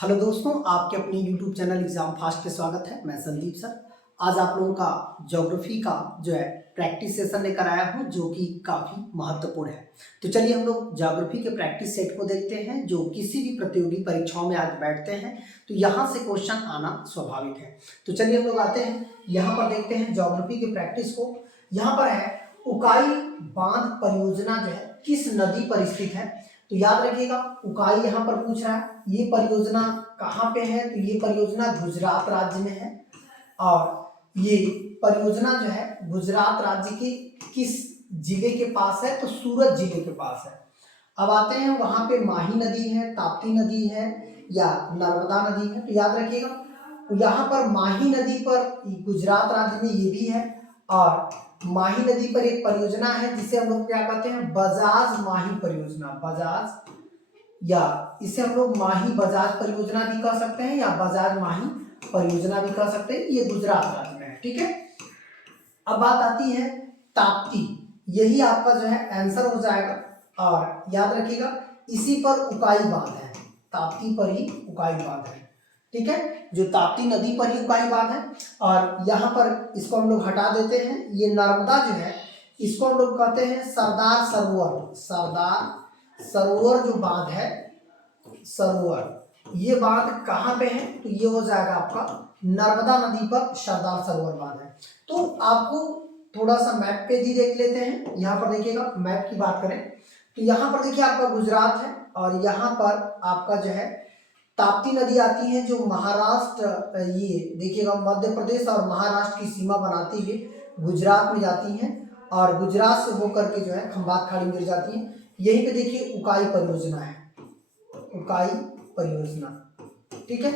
Hello दोस्तों, आपके अपने YouTube चैनल एग्जाम फास्ट पे स्वागत है। मैं संदीप सर। आज आप लोगों का ज्योग्राफी का जो है प्रैक्टिस सेशन लेकर आया हूं, जो कि काफ़ी महत्वपूर्ण है। तो चलिए हम लोग ज्योग्राफी के प्रैक्टिस सेट को देखते हैं, जो किसी भी प्रतियोगी परीक्षाओं में आज बैठते हैं तो यहाँ से क्वेश्चन आना स्वाभाविक है। तो चलिए हम लोग आते हैं, यहाँ पर देखते हैं ज्योग्राफी के प्रैक्टिस को। यहाँ पर है उकाई बांध परियोजना जो है किस नदी पर स्थित है। तो याद रखिएगा, उकाई यहाँ पर पूछ रहा है, ये परियोजना कहाँ पे है। तो ये परियोजना गुजरात राज्य में है और ये परियोजना जो है गुजरात राज्य के किस जिले के पास है। तो सूरत जिले के पास है। अब आते हैं, वहां पे माही नदी है, ताप्ती नदी है या नर्मदा नदी है। तो याद रखिएगा, यहाँ पर माही नदी पर गुजरात राज्य में ये भी है और माही नदी पर एक परियोजना है जिसे हम लोग क्या कहते हैं, बजाज माही परियोजना। बजाज, या इसे हम लोग माही बजाज परियोजना भी कह सकते हैं या बजाज माही परियोजना भी कह सकते हैं। ये गुजरात राज्य में है, ठीक है। अब बात आती है ताप्ती, यही आपका जो है आंसर हो जाएगा। और याद रखिएगा, इसी पर उकाई बांध है, ताप्ती पर ही उकाई बांध है, ठीक है। जो ताप्ती नदी पर ही उकाई बांध है। और यहाँ पर इसको हम लोग हटा देते हैं। ये नर्मदा जो है, इसको हम लोग कहते हैं सरदार सरोवर। सरदार सरोवर जो बांध है, सरोवर, ये बांध कहाँ पे है। तो ये हो जाएगा आपका नर्मदा नदी पर सरदार सरोवर बांध है। तो आपको थोड़ा सा मैप पे भी देख लेते हैं। यहाँ पर देखिएगा, मैप की बात करें तो यहाँ पर देखिए आपका गुजरात है और यहाँ पर आपका जो है ताप्ती नदी आती है, जो महाराष्ट्र, ये देखिएगा मध्य प्रदेश और महाराष्ट्र की सीमा बनाती हुई गुजरात में जाती हैं और गुजरात से होकर के जो है खंभात खाड़ी में गिर जाती है। यहीं पे देखिए उकाई परियोजना है, उकाई परियोजना, ठीक है,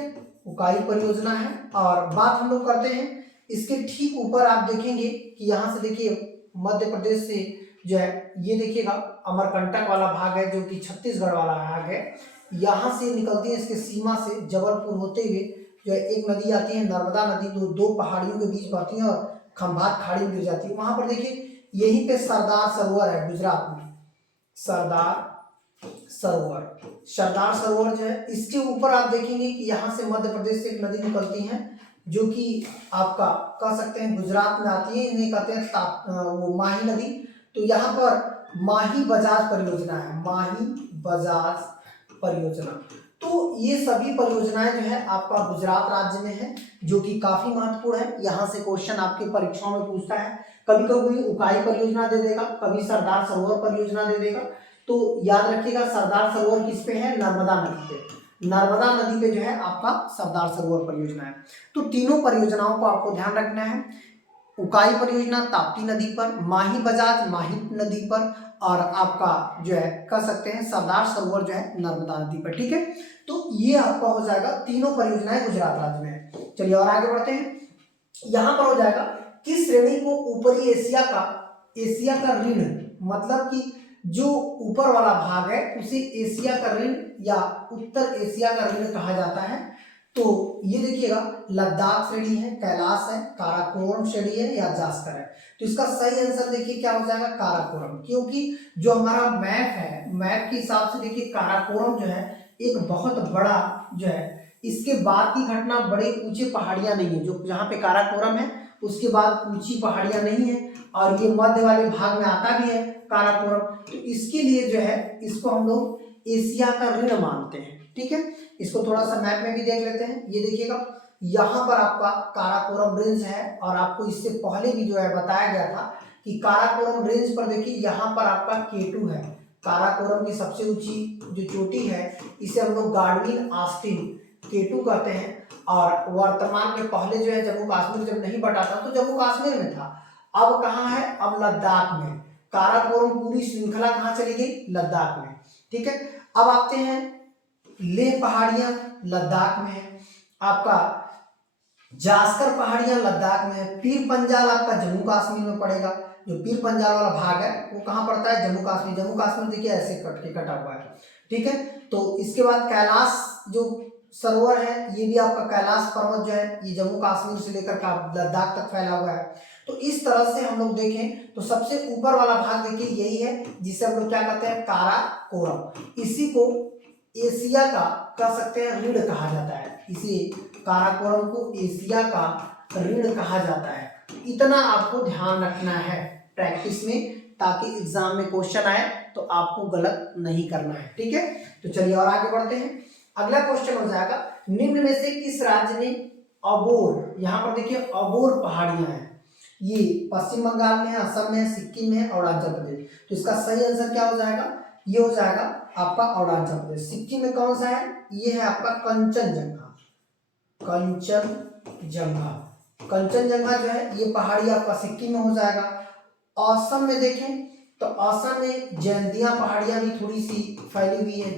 उकाई परियोजना है। और बात हम लोग करते हैं, इसके ठीक ऊपर आप देखेंगे कि यहाँ से देखिए मध्य प्रदेश से जो है, ये देखिएगा अमरकंटक वाला भाग है जो कि छत्तीसगढ़ वाला भाग है। यहाँ से निकलती है, इसके सीमा से जबलपुर होते हुए जो है एक नदी आती है नर्मदा नदी, दो पहाड़ियों के बीच बहती है और खंभात खाड़ी में गिर जाती है। वहां पर देखिए यहीं पे सरदार सरोवर है गुजरात में, सरदार सरोवर। सरदार सरोवर जो है, इसके ऊपर आप देखेंगे कि यहाँ से मध्य प्रदेश से एक नदी निकलती है जो कि आपका कह सकते हैं गुजरात में आती है, इन्हें कहते हैं वो माही नदी। तो यहाँ पर माही बजाज परियोजना है, माही बजाज परियोजना। तो ये सभी परियोजनाएं जो है आपका गुजरात राज्य में है, जो कि काफी महत्वपूर्ण है। यहाँ से क्वेश्चन आपके परीक्षाओं में पूछता है, कभी कभी उकाई परियोजना दे देगा, कभी सरदार सरोवर परियोजना दे देगा। तो याद रखिएगा, सरदार सरोवर किस पे है, नर्मदा नदी पे। नर्मदा नदी पे जो है आपका सरदार सरोवर परियोजना है। तो तीनों परियोजनाओं को आपको ध्यान रखना है, उकाई परियोजना ताप्ती नदी पर, माही बजाज माही नदी पर, और आपका जो है कह सकते हैं सरदार सरोवर जो है नर्मदा नदी पर, ठीक है। तो ये आपका हो जाएगा, तीनों परियोजनाएं गुजरात राज्य में है। चलिए और आगे बढ़ते हैं, यहां पर हो जाएगा किस श्रेणी को ऊपरी एशिया का ऋण, मतलब कि जो ऊपर वाला भाग है उसे एशिया का ऋण या उत्तर एशिया का ऋण कहा जाता है। तो ये देखिएगा, लद्दाख श्रेणी है, कैलाश है, काराकोरम श्रेणी है या जास्कर है। तो इसका सही आंसर देखिए क्या हो जाएगा, काराकोरम। क्योंकि जो हमारा मैप है, मैप के हिसाब से देखिए काराकोरम जो है एक बहुत बड़ा जो है, इसके बाद की घटना बड़े ऊंचे पहाड़ियां नहीं है, जो जहाँ पे काराकोरम है उसके बाद ऊंची पहाड़ियां नहीं है और ये मध्य वाले भाग में आता भी है काराकोरम। तो इसके लिए जो है इसको हम लोग एशिया का ऋण मानते हैं, ठीक है। इसको थोड़ा सा मैप में भी देख लेते हैं। ये देखिएगा, यहाँ पर आपका काराकोरम रेंज है और आपको इससे पहले भी जो है बताया गया था कि काराकोरम रेंज पर देखिए यहाँ पर आपका केटू है, काराकोरम की सबसे ऊंची जो चोटी है, इसे हम लोग गार्डविन ऑस्टिन केटू कहते हैं। और वर्तमान में, पहले जो है जम्मू कश्मीर जब नहीं बटा था तो जम्मू कश्मीर में था, अब कहाँ है, अब लद्दाख में। काराकोरम पूरी श्रृंखला कहाँ चली गई, लद्दाख में, ठीक है। अब आते हैं, लेह पहाड़ियां लद्दाख में है, आपका जास्कर पहाड़ियां लद्दाख में है, पीर पंजाल आपका जम्मू कश्मीर में पड़ेगा। जो पीर पंजाल वाला भाग है वो कहाँ पड़ता है, जम्मू कश्मीर। जम्मू कश्मीर देखिए ऐसे कट के कटा हुआ है, ठीक है। तो इसके बाद कैलाश जो सरोवर है, ये भी आपका कैलाश पर्वत जो है ये जम्मू कश्मीर से लेकर का लद्दाख तक फैला हुआ है। तो इस तरह से हम लोग देखें तो सबसे ऊपर वाला भाग देखिए यही है, जिसे हम लोग क्या कहते हैं, काराकोरम। इसी को एशिया का कह सकते हैं रीढ़ कहा जाता है, इसे काराकोरम को एशिया का रीढ़ कहा जाता है। इतना आपको ध्यान रखना है प्रैक्टिस में, ताकि एग्जाम में क्वेश्चन आए तो आपको गलत नहीं करना है, ठीक है। तो चलिए और आगे बढ़ते हैं। अगला क्वेश्चन हो जाएगा, निम्न में से किस राज्य में अबोर, यहाँ पर देखिए अबोर पहाड़ियां हैं, ये पश्चिम बंगाल में है, असम में है, सिक्किम में है, अरुणाचल प्रदेश। तो इसका सही आंसर क्या हो जाएगा, ये हो जाएगा आपका अरुणाचल प्रदेश। सिक्किम में कौन सा है, ये है आपका कंचनजंगा, कंचनजंगा। कंचनजंगा जो है ये पहाड़ी आपका सिक्किम में हो जाएगा। असम में देखें तो असम में जयंतिया पहाड़ियां भी थोड़ी सी फैली हुई है,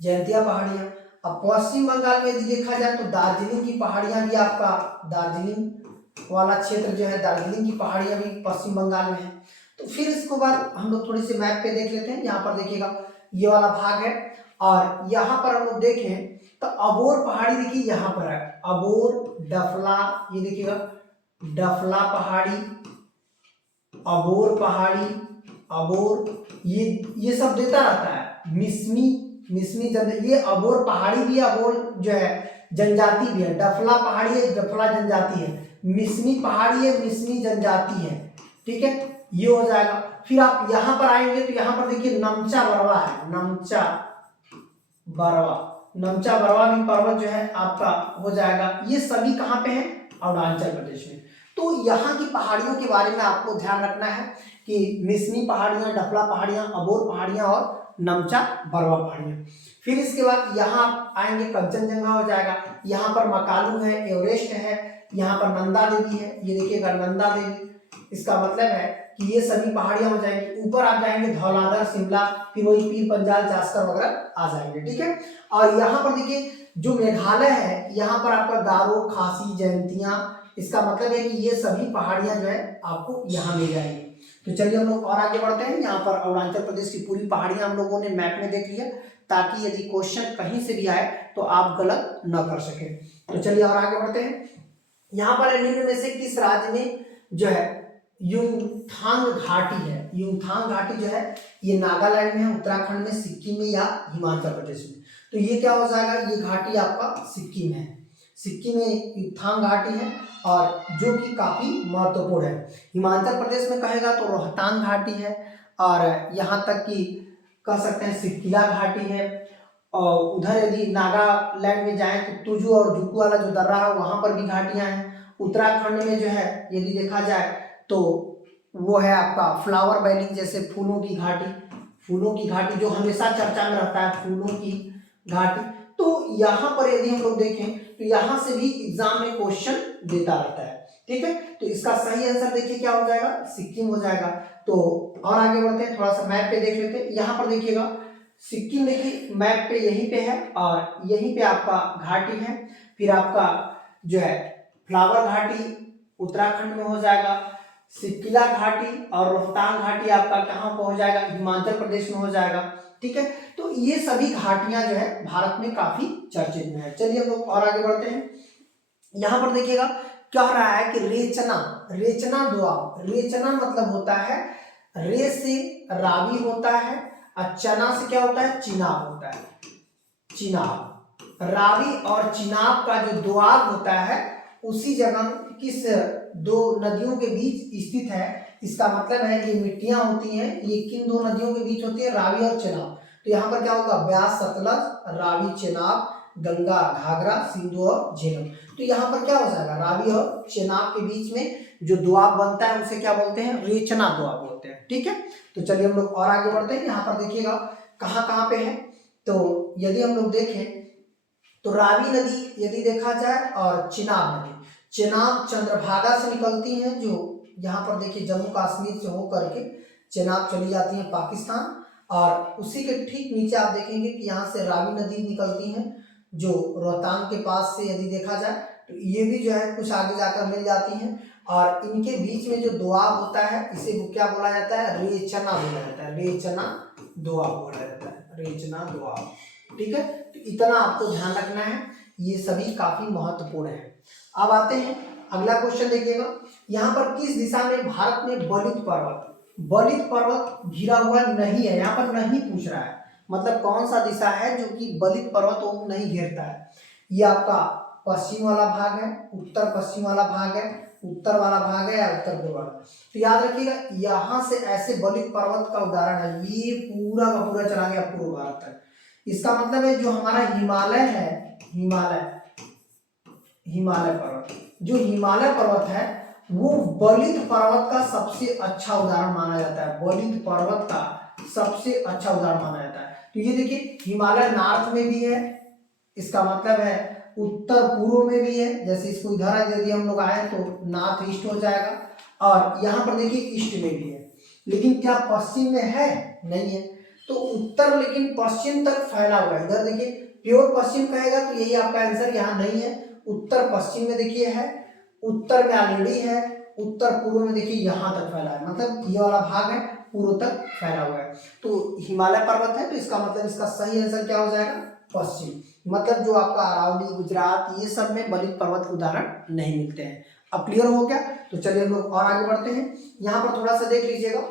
जयंतिया पहाड़ियां। अब पश्चिम बंगाल में यदि देखा जाए तो दार्जिलिंग की पहाड़ियां भी आपका, दार्जिलिंग वाला क्षेत्र जो है, दार्जिलिंग की पहाड़ियां भी पश्चिम बंगाल में है। तो फिर इसके बाद हम लोग थोड़ी सी मैप पे देख लेते हैं। यहाँ पर देखिएगा ये वाला भाग है, और यहाँ पर हम लोग देखें तो अबोर पहाड़ी देखिए यहाँ पर है, अबोर, डफला, ये देखिएगा डफला पहाड़ी, अबोर पहाड़ी, अबोर, ये सब देता रहता है। मिसमी जन, ये अबोर पहाड़ी भी है, अबोर जो है जनजाति भी है। डफला पहाड़ी है, डफला जनजाति है। मिसमी पहाड़ी है, मिसमी जनजाति है, ठीक है, ये हो जाएगा। फिर आप यहाँ पर आएंगे तो यहाँ पर देखिए नमचा बरवा है, नमचा बरवा भी पर्वत जो है आपका हो जाएगा। ये सभी कहाँ पे है, अरुणाचल प्रदेश में। तो यहाँ की पहाड़ियों के बारे में आपको ध्यान रखना है कि मिसमी पहाड़ियां, डफला पहाड़ियां, अबोर पहाड़ियां और नमचा बरवा पहाड़ियां। फिर इसके बाद यहाँ आप आएंगे कंचनजंगा हो जाएगा। यहाँ पर मकालू है, एवरेस्ट है, यहाँ पर नंदा देवी है, ये देखिएगा नंदा देवी। इसका मतलब है कि ये सभी पहाड़ियां हो जाएंगी। ऊपर आप जाएंगे धौलाधर, शिमला, फिर वही पीर पंजाल, जास्कर वगैरह आ जाएंगे, ठीक है। और यहाँ पर देखिए जो मेघालय है, यहाँ पर आपका गारो, खासी, जयंतिया, इसका मतलब है कि ये सभी पहाड़ियां जो है आपको यहाँ मिल जाएंगी। तो चलिए हम लोग और आगे बढ़ते हैं। यहाँ पर अरुणाचल प्रदेश की पूरी पहाड़ियां हम लोगों ने मैप में देख लिया, ताकि यदि क्वेश्चन कहीं से भी आए तो आप गलत न कर सके। तो चलिए और आगे बढ़ते हैं। यहाँ पर निम्न में से किस राज्य में जो है युमथांग घाटी है, युमथांग घाटी जो है ये नागालैंड में है, उत्तराखंड में, सिक्किम में या हिमाचल प्रदेश में। तो ये क्या हो जाएगा, ये घाटी आपका सिक्किम है, सिक्किम में युमथांग घाटी है, और जो कि काफी महत्वपूर्ण है। हिमाचल प्रदेश में कहेगा तो रोहतांग घाटी है, और यहाँ तक कि कह सकते हैं सिरकिला घाटी है। और उधर यदि नागालैंड में जाएं तो तुजू और जुकू वाला जो दर्रा है वहां पर भी घाटियां हैं। उत्तराखंड में जो है यदि देखा जाए तो वो है आपका फ्लावर वैली, जैसे फूलों की घाटी जो हमेशा चर्चा में रहता है, फूलों की घाटी। तो यहाँ पर यदि हम लोग देखें तो यहाँ से भी एग्जाम में क्वेश्चन देता रहता है, ठीक है। तो इसका सही आंसर देखिए क्या हो जाएगा, सिक्किम हो जाएगा। तो और आगे बढ़ते हैं, थोड़ा सा मैप पे देख लेते हैं। यहाँ पर देखिएगा सिक्किम देखिए मैप पे यहीं पे है, और यहीं पे आपका घाटी है। फिर आपका जो है फ्लावर घाटी उत्तराखंड में हो जाएगा, सिरकिला घाटी और रोहतांग घाटी आपका कहाँ पर हो जाएगा, हिमाचल प्रदेश में हो जाएगा, ठीक है। तो ये सभी घाटियां जो है भारत में काफी चर्चित में है। चलिए हम लोग और आगे बढ़ते हैं। यहाँ पर देखिएगा कह रहा है कि रेचना दोआब, रेचना मतलब होता है रे से रावी होता है, और चना से क्या होता है, चिनाब होता है, चिनाब। रावी और चिनाब का जो दोआब होता है उसी जगह किस दो नदियों के बीच स्थित है। इसका मतलब है ये मिट्टियां होती हैं, ये किन दो नदियों के बीच होती है, रावी और चेनाब। तो यहाँ पर क्या होगा, ब्यास सतलज, रावी चेनाब, गंगा घाघरा, सिंधु और झेलम। तो यहाँ पर क्या हो जाएगा, रावी और चेनाब के बीच में जो दोआब बनता है उसे क्या बोलते हैं, रेचना दोआब बोलते हैं, ठीक है। तो चलिए हम लोग और आगे बढ़ते हैं। यहाँ पर देखिएगा कहाँ पे है। तो यदि हम लोग देखें तो रावी नदी यदि देखा जाए और चिनाब नदी, चिनाब चंद्रभागा से निकलती है, जो यहाँ पर देखिए जम्मू कश्मीर से होकर के चिनाब चली जाती है पाकिस्तान, और उसी के ठीक नीचे आप देखेंगे कि यहाँ से रावी नदी निकलती है, जो रोहतांग के पास से यदि देखा जाए तो ये भी जो है कुछ आगे जाकर मिल जाती हैं। और इनके बीच में जो दोआब होता है इसे क्या बोला जाता है, रेचना बोला जाता है, रेचना दोआब बोला जाता है, रेचना दोआब, ठीक है। तो इतना आपको ध्यान रखना है, ये सभी काफी महत्वपूर्ण है। अब आते हैं अगला क्वेश्चन देखिएगा। यहाँ पर किस दिशा में भारत में बलित पर्वत घिरा हुआ नहीं है, यहाँ पर नहीं पूछ रहा है, मतलब कौन सा दिशा है जो कि बलित पर्वत को नहीं घेरता है। ये आपका पश्चिम वाला भाग है, उत्तर पश्चिम वाला भाग है, उत्तर वाला भाग है या उत्तर पूर्व वाला। तो याद रखिएगा यहाँ से ऐसे बलित पर्वत का उदाहरण है, ये पूरा का पूरा चला गया पूर्व भारत तक। इसका मतलब है जो हमारा हिमालय है, हिमालय पर्वत, जो हिमालय पर्वत है वो बलित पर्वत का सबसे अच्छा उदाहरण माना जाता है, बलित पर्वत का सबसे अच्छा उदाहरण माना जाता है। तो ये देखिए हिमालय नॉर्थ में भी है, इसका मतलब है उत्तर पूर्व में भी है, जैसे इसको इधर यदि हम लोग आए तो नॉर्थ ईस्ट हो जाएगा, और यहाँ पर देखिए ईस्ट में भी है, लेकिन क्या पश्चिम में है? नहीं है। तो उत्तर लेकिन पश्चिम तक फैला हुआ है। इधर देखिए प्योर पश्चिम कहेगा तो यही आपका आंसर यहाँ नहीं है, उत्तर पश्चिम में देखिए है, उत्तर में ऑलरेडी है, उत्तर पूर्व में देखिए यहाँ तक फैला है, मतलब ये वाला भाग है पूर्व तक फैला हुआ है। तो हिमालय पर्वत है, तो इसका मतलब इसका सही आंसर क्या हो जाएगा? पश्चिम। मतलब जो आपका अरावली, गुजरात, ये सब में बलित पर्वत के उदाहरण नहीं मिलते हैं। अब क्लियर हो गया? तो चलिए हम लोग और आगे बढ़ते हैं। यहाँ पर थोड़ा सा देख लीजिएगा,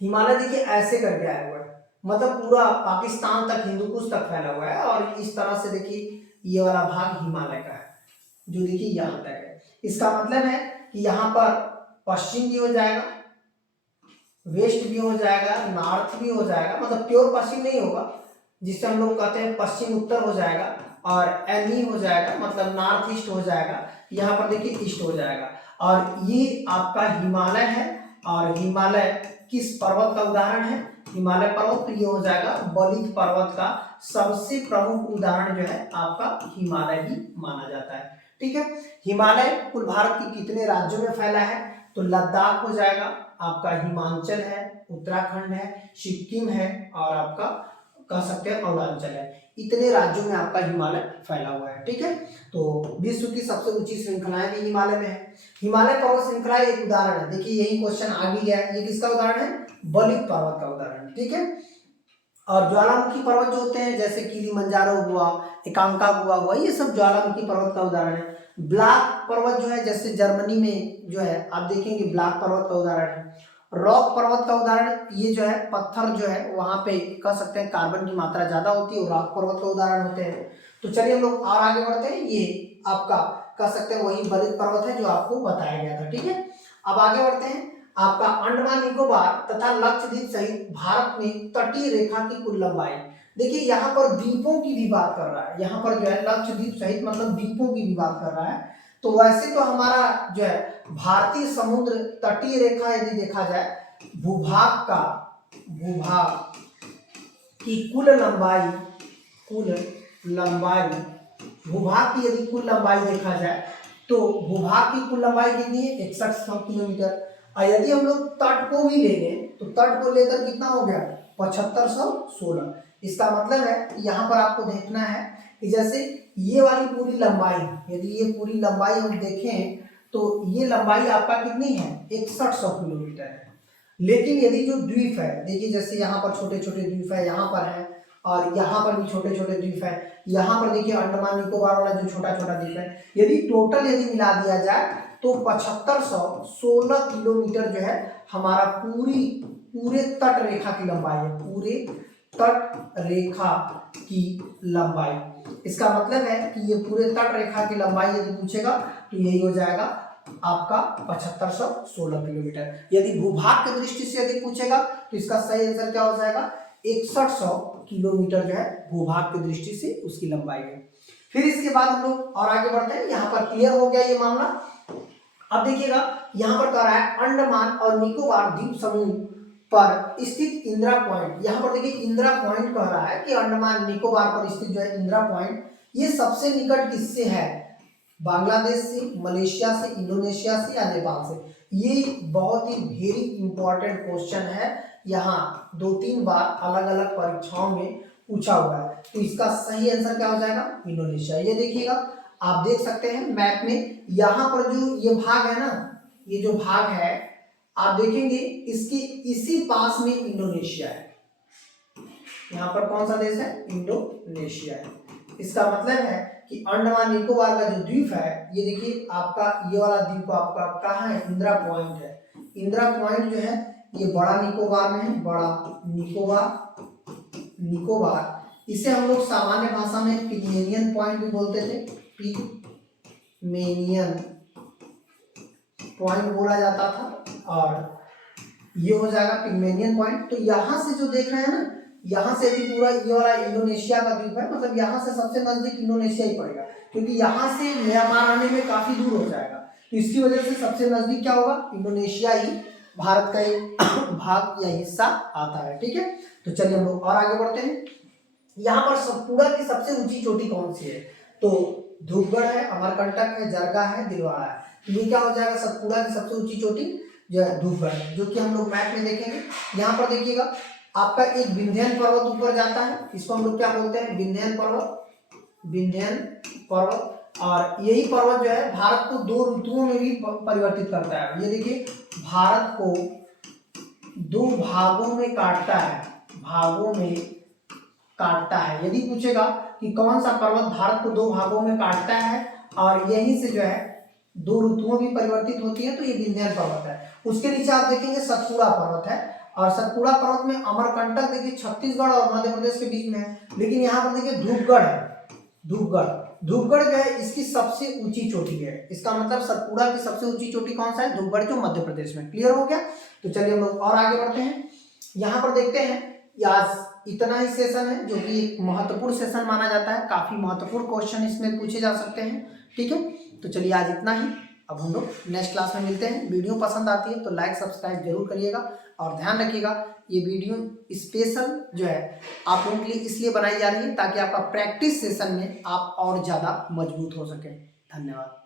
हिमालय देखिए ऐसे करके आया हुआ है, मतलब पूरा पाकिस्तान तक, हिंदुकुश तक फैला हुआ है, और इस तरह से देखिए ये वाला भाग हिमालय का है जो देखिए यहाँ तक है। इसका मतलब है कि यहाँ पर पश्चिम भी हो जाएगा, वेस्ट भी हो जाएगा, नॉर्थ भी हो जाएगा, मतलब प्योर पश्चिम नहीं होगा, जिससे हम लोग कहते हैं पश्चिम उत्तर हो जाएगा, और एनी हो जाएगा, मतलब नॉर्थ ईस्ट हो जाएगा, यहाँ पर देखिए ईस्ट हो जाएगा। और ये आपका हिमालय है, और हिमालय किस पर्वत का उदाहरण है? हिमालय पर्वत। तो ये हो जाएगा बलित पर्वत का सबसे प्रमुख उदाहरण जो है आपका हिमालय ही माना जाता है। ठीक है, हिमालय कुल भारत के कितने राज्यों में फैला है? तो लद्दाख हो जाएगा, आपका हिमाचल है, उत्तराखंड है, सिक्किम है, और आपका कह सकते हैं अरुणाचल है। इतने राज्यों में आपका हिमालय फैला हुआ है। ठीक है, तो विश्व की सबसे ऊंची श्रृंखलाएं भी हिमालय में है। हिमालय पर्वत श्रृंखला एक उदाहरण है, देखिए यही क्वेश्चन आ भी गया है, ये किसका उदाहरण है? बलित पर्वत का उदाहरण। ठीक है, और ज्वालामुखी पर्वत जो होते हैं जैसे किलिमंजारो हुआ, एकांकागुआ हुआ, ये सब ज्वालामुखी पर्वत का उदाहरण है। ब्लैक पर्वत जो है जैसे जर्मनी में जो है आप देखेंगे ब्लैक पर्वत का उदाहरण है। रॉक पर्वत का उदाहरण, ये जो है पत्थर जो है वहां पे कह सकते हैं कार्बन की मात्रा ज्यादा होती है, और रॉक पर्वत का उदाहरण होते हैं। तो चलिए हम लोग और आगे बढ़ते हैं, ये आपका कह सकते हैं वही बलित पर्वत है जो आपको बताया गया था। ठीक है, अब आगे बढ़ते हैं। आपका अंडमान निकोबार तथा लक्षद्वीप सहित भारत में तटीय रेखा की कुल लंबाई, देखिए यहाँ पर द्वीपों की भी बात कर रहा है, यहाँ पर जो है लक्षद्वीप सहित मतलब द्वीपों की भी बात कर रहा है। तो वैसे तो हमारा जो है भारतीय समुद्र तटीय रेखा यदि देखा जाए, भूभाग की कुल लंबाई, भूभाग की यदि कुल लंबाई देखा जाए तो भूभाग की कुल लंबाई कितनी है? 6100 किलोमीटर। और यदि हम लोग तट को भी ले लें तो तट को लेकर कितना हो गया? 7516। इसका मतलब है कि यहाँ पर आपको देखना है कि जैसे ये वाली पूरी लंबाई, यदि ये पूरी लंबाई हम देखें तो ये लंबाई आपका कितनी है? 6100 किलोमीटर है। लेकिन यदि जो द्वीप है, देखिए जैसे यहाँ पर छोटे छोटे द्वीप है, यहाँ पर है, और यहाँ पर भी छोटे छोटे द्वीप है, यहाँ पर देखिए अंडमान निकोबार वाला जो छोटा छोटा द्वीप है, यदि टोटल यदि मिला दिया जाए तो 7516 किलोमीटर जो है हमारा पूरे तट रेखा की लंबाई है, पूरे तट रेखा की लंबाई। इसका मतलब है कि ये पूरे तट रेखा की लंबाई यदि पूछेगा तो यही हो जाएगा आपका 7516 किलोमीटर। यदि भूभाग की दृष्टि से यदि पूछेगा तो इसका सही आंसर क्या हो जाएगा? 6100 किलोमीटर जो है भूभाग की दृष्टि से उसकी लंबाई है। फिर इसके बाद हम लोग और आगे बढ़ते हैं। यहाँ पर क्लियर हो गया ये मामला। अब देखिएगा यहाँ पर कह रहा है अंडमान और निकोबार द्वीप समूह पर स्थित इंदिरा पॉइंट। यहाँ पर देखिए इंदिरा पॉइंट कह रहा है कि अंडमान निकोबार पर स्थित जो है इंदिरा पॉइंट, ये सबसे निकट किससे है? बांग्लादेश से, मलेशिया से, इंडोनेशिया से या नेपाल से? ये बहुत ही वेरी इंपॉर्टेंट क्वेश्चन है, यहाँ 2-3 बार अलग अलग परीक्षाओं में पूछा हुआ है। तो इसका सही आंसर क्या हो जाएगा? इंडोनेशिया। ये देखिएगा आप देख सकते हैं मैप में, यहाँ पर जो ये भाग है ना, ये जो भाग है आप देखेंगे इसके इसी पास में इंडोनेशिया है। यहाँ पर कौन सा देश है? इंडोनेशिया है। इसका मतलब है कि अंडमान निकोबार का जो द्वीप है, ये देखिए आपका ये वाला द्वीप आपका कहाँ है? इंदिरा पॉइंट है। इंदिरा पॉइंट जो है ये बड़ा निकोबार में है, बड़ा निकोबार, निकोबार, इसे हम लोग सामान्य भाषा में पिग्मेलियन पॉइंट भी बोलते थे, पिग्मेलियन पॉइंट बोला जाता था। और ये हो जाएगा पिग्मेलियन पॉइंट। तो यहाँ से जो देख रहे हैं ना, यहाँ से भी पूरा ये वाला इंडोनेशिया का द्वीप है, मतलब यहाँ से सबसे नजदीक इंडोनेशिया ही पड़ेगा, क्योंकि यहाँ से म्यांमार आने में काफी दूर हो जाएगा। तो इसकी वजह से सबसे नजदीक क्या होगा, इंडोनेशिया ही भारत का एक भाग या हिस्सा आता है। ठीक है, तो चलिए हम लोग और आगे बढ़ते हैं। यहाँ पर सतपुड़ा की सबसे ऊंची चोटी कौन सी है, तो धूपगढ़ है, अमरकंटक है, जरगा है, दिलवाड़ा है। तो ये क्या हो जाएगा, सतपुड़ा की सबसे ऊंची चोटी जो है धूपगढ़, जो कि हम लोग मैप में देखेंगे। यहाँ पर देखिएगा आपका एक विंध्यन पर्वत ऊपर जाता है, इसको हम लोग क्या बोलते हैं, विंध्यन पर्वत, विंध्यन पर्वत। और यही पर्वत जो है भारत को 2 ऋतुओं में भी परिवर्तित करता है। ये देखिए भारत को 2 भागों में काटता है, भागों में काटता है। यदि पूछेगा कि कौन सा पर्वत भारत को 2 भागों में काटता है और यहीं से जो है 2 ऋतुओं भी परिवर्तित होती है, तो ये विंध्यन पर्वत है। उसके नीचे आप देखेंगे सतपुड़ा पर्वत है, और सतपुड़ा पर्वत में अमरकंटक देखिए छत्तीसगढ़ और मध्य प्रदेश के बीच में है। लेकिन यहाँ पर देखिए धूपगढ़ है, धूपगढ़ जो है इसकी सबसे ऊंची चोटी है। इसका मतलब सतपुड़ा की सबसे ऊंची चोटी कौन सा है, धूपगढ़, जो मध्य प्रदेश में। क्लियर हो गया। तो चलिए हम लोग और आगे बढ़ते हैं। यहाँ पर देखते हैं आज इतना ही सेशन है, जो कि एक महत्वपूर्ण सेशन माना जाता है, काफी महत्वपूर्ण क्वेश्चन इसमें पूछे जा सकते हैं। ठीक है, तो चलिए आज इतना ही। अब हम लोग नेक्स्ट क्लास में मिलते हैं। वीडियो पसंद आती है तो लाइक सब्सक्राइब जरूर करिएगा, और ध्यान रखिएगा ये वीडियो स्पेशल जो है आप लोगों के लिए इसलिए बनाई जा रही है ताकि आपका प्रैक्टिस सेशन में आप और ज़्यादा मजबूत हो सकें। धन्यवाद।